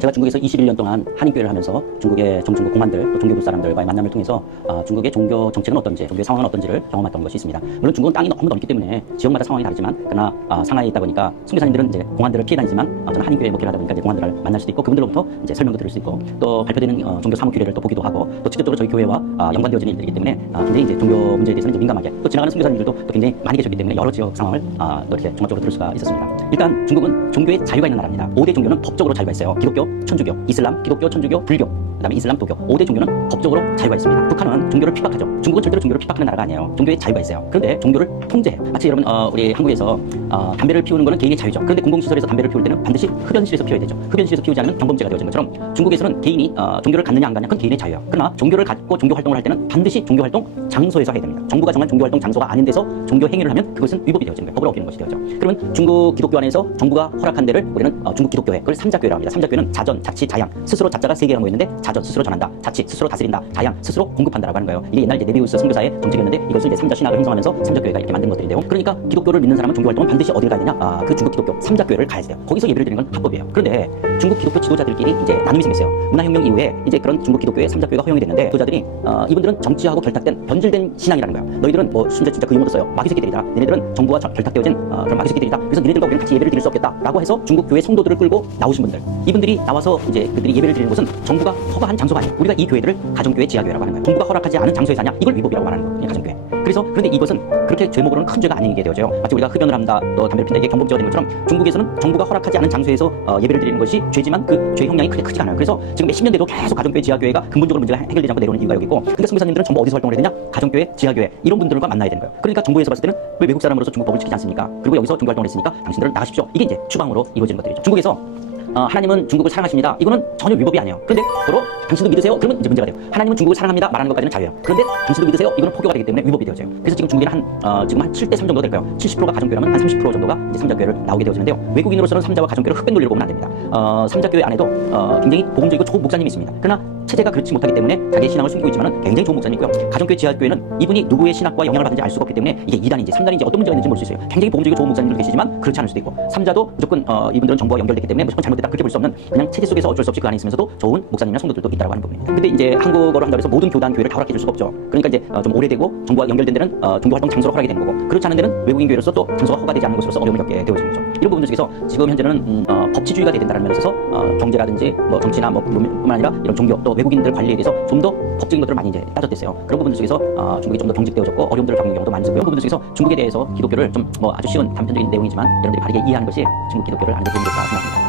제가 중국에서 21년 동안 한인교회를 하면서 중국의 정중국 공안들, 또 종교부 사람들과의 만남을 통해서 중국의 종교 정책은 어떤지, 종교의 상황은 어떤지를 경험했던 것이 있습니다. 물론 중국은 땅이 너무 넓기 때문에 지역마다 상황이 다르지만, 그러나 상하이에 있다 보니까 선교사님들은 이제 공안들을 피해 다니지만, 저는 한인교회 목회를 하다 보니까 이제 공안들을 만날 수도 있고, 그분들로부터 이제 설명도 들을 수 있고, 또 발표되는 종교 사무 규례를 또 보기도 하고, 또 직접적으로 저희 교회와 연관되어지는 일들이기 때문에 굉장히 이제 종교 문제에 대해서는 이제 민감하게, 또 지나가는 선교사님들도 또 굉장히 많이 계셨기 때문에 여러 지역 상황을 또 이렇게 종합적으로 들을 수가 있었습니다. 일단 중국은 종교의 자유가 있는 나라입니다. 5대 종교는 법적으로 자유가 있어요. 기독교, 천주교, 이슬람, 기독교, 천주교, 불교, 그다음에 이슬람, 도교. 5대 종교는 법적으로 자유가 있습니다. 북한은 종교를 핍박하죠. 중국은 절대로 종교를 핍박하는 나라가 아니에요. 종교의 자유가 있어요. 그런데 종교를 통제해요. 마치 여러분 우리 한국에서 담배를 피우는 거는 개인의 자유죠. 그런데 공공시설에서 담배를 피울 때는 반드시 흡연실에서 피워야 되죠. 흡연실에서 피우지 않으면 경범죄가 되어지는 것처럼 중국에서는 개인이 종교를 갖느냐 안 갖느냐 그건 개인의 자유예요. 그러나 종교를 갖고 종교 활동을 할 때는 반드시 종교 활동 장소에서 해야 됩니다. 정부가 정한 종교 활동 장소가 아닌 데서 종교 행위를 하면 그것은 위법이 되어지는 거예요. 법을 어기는 것이 되어져. 그러면 중국 기독교 안에서 정부가 허락한 데를 우리는 중국 기독교회, 그걸 삼자교회라고 합니다. 삼자교회는 자전, 자치, 자양. 스스로 자자가 3개가 모였는데 자전, 스스로 전한다. 자치, 스스로 다스린다. 자양, 스스로 공급한다라고 하는 거예요. 이게 옛날 이제 네비우스 선교사의 정책이었는데 이것을 이제 삼자 신학을 형성하면서 삼자교회가 이렇게 만든 것들인데요. 그러니까 기독교를 믿는 사람은 종교 활동은 반드시 어디를 가야 되냐? 그 중국 기독교 삼자교회를 가야 돼요. 거기서 예배를 드리는 건 합법이에요. 그런데 중국 기독교 지도자들끼리 이제 나눔이 생겼어요. 문화혁명 이후에 이제 그런 중국 기독교의 삼자교회가 허용이 됐는데 지도자들이 이분들은 정치하고 결탁된 변질된 신앙이라는 거예요. 너희들은 뭐 진짜 그 용어도 써요. 마귀 새끼들이다. 너희들은 정부와 결탁되어진 그런 마귀 새끼들이다. 그래서 너희들과 우리는 같이 예배를 드릴 수 없겠다라고 해서 중국 교회 성도들을 끌고 나오신 분들, 이분들이 나와서 이제 그들이 예배를 드리는 곳은 정부가 허가한 장소가 아니에요. 우리가 이 교회들을 가정교회, 지하교회라고 하는 거예요. 정부가 허락하지 않은 장소에서 하냐? 이걸 위법이라고 말하는 거예요. 가정교회. 그런데 이것은 그렇게 죄목으로는 큰 죄가 아니게 되어져요. 마치 우리가 흡연을 한다, 또 담배를 핀다, 이게 경범죄가 되는 것처럼 중국에서는 정부가 허락하지 않은 장소에서 예배를 드리는 것이 죄지만 그 죄 형량이 크게 크지가 않아요. 그래서 지금 몇십 년 돼도 계속 가정교회, 지하교회가 근본적으로 문제가 해결되지 않고 내려오는 이유가 여기 있고, 근데 선교사님들은 전부 어디서 활동을 해야 되냐? 가정교회, 지하교회 이런 분들과 만나야 되는 거예요. 그러니까 정부에서 봤을 때는 왜 외국 사람으로서 중국 법을 지키지 않습니까? 그리고 여기서 종교 활동을 했으니까 당신들은 나가십시오. 이게 이제 추방으로 이루어지는 것들이죠. 중국에서 하나님은 중국을 사랑하십니다. 이거는 전혀 위법이 아니에요. 그런데 바로 당신도 믿으세요? 그러면 이제 문제가 돼요. 하나님은 중국을 사랑합니다. 말하는 것까지는 자유예요. 그런데 당신도 믿으세요? 이거는 포교가 되기 때문에 위법이 되어져요. 그래서 지금 중국에는 지금 한 7대 3 정도 될까요? 70%가 가정교회라면 한 30% 정도가 이제 삼자교회를 나오게 되어지는데요. 외국인으로서는 삼자와 가정교회를 흑백 논리로 보면 안 됩니다. 삼자교회 안에도 굉장히 복음적이고 좋은 목사님이 있습니다. 그러나 체제가 그렇지 못하기 때문에 자기의 신앙을 숨기고 있지만 굉장히 좋은 목사님이 있고요. 가정교회, 지하교회는 이분이 누구의 신학과 영향을 받는지 알 수가 없기 때문에 이게 2단인지 3단인지 어떤 문제가 있는지 모를 수 있어요. 굉장히 복음적이고 좋은 목사님들 계시지만 그렇지 않을 수도 있고, 삼자도 무조건 이분들은 정부와 연결됐기 때문에 무조건 잘못됐다 그렇게 볼 수 없는, 그냥 체제 속에서 어쩔 수 없이 그 안에 있으면서도 좋은 목사님이나 성도들도 있다고 하는 부분입니다. 근데 이제 한국어로 한다고 해서 모든 교단, 교회를 다 허락해 줄 수가 없죠. 그러니까 이제 좀 오래되고 정부와 연결된 데는 종교 활동 장소로 허락이 되는 거고, 그렇지 않은 데는 외국인 교회로서 또 장소가 허가되지 않는 곳으로서 어려움을 겪게 되어지는 거죠. 이런 부분들 속에서 지금 현재는 법치주의가 돼야 된다는 면에서 경제라든지 뭐 정치나 뭐 뿐만 아니라 이런 종교 또 외국인들 관리에 대해서 좀 더 법적인 것들을 많이 이제 따졌댔어요. 그런 부분들 속에서 중국이 좀 더 경직되어졌고 어려움들을 겪는 경우도 많이 있었고요. 그런 부분들 속에서 중국에 대해서 기독교를 좀 뭐 아주 쉬운 단편적인 내용이지만 여러분들이 바르게 이해하는 것이 중국 기독교를 아는 데 도움이 될까 생각합니다.